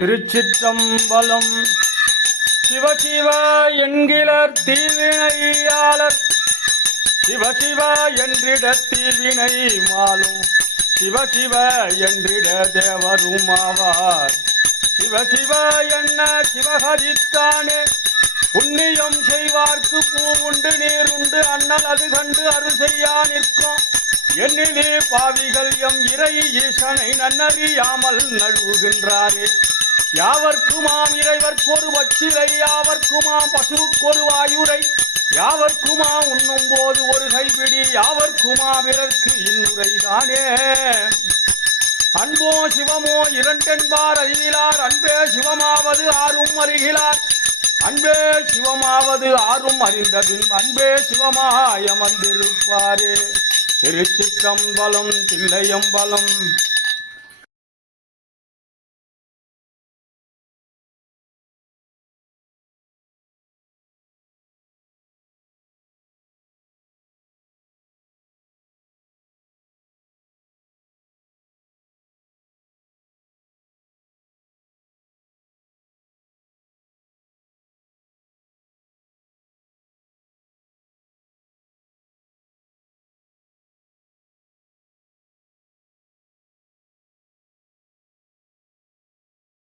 திருச்சிற்றம்பலம். சிவசிவ என்கிறர் தீவினையாளர் சிவசிவ என்றிட தீவினை மாலும் சிவசிவ என்றிட தேவரும் ஆவார். சிவசிவ என்ன சிவஹரித்தானே புண்ணியம் செய்வார்க்கு பூவுண்டு நீருண்டு அண்ணல் அது கண்டு அருள் செய்யா நிற்கும். என்னிலே பாவிகள் எம் இறை ஈசனை நன்னறியாமல் நழுவுகின்றாரே. யாவர்க்குமாம் இறைவர்க்கொரு வச்சிலை யாவர்க்குமாம் பசுவுக்கொரு வாயுரை யாவர்க்குமா உண்ணும் போது ஒரு கைப்பிடி யாவர்க்குமா பிறர்க்கு இன்னுரைதானே. அன்போ சிவமோ இரண்டென்பார் அறிவிலார் அன்பே சிவமாவது ஆறும் அறிகிறார். அன்பே சிவமாவது ஆறும் அறிந்த பின் அன்பே சிவமாய் அமர்ந்திருப்பாரே. திருச்சிற்றம்பலம் தில்லையம்பலம்.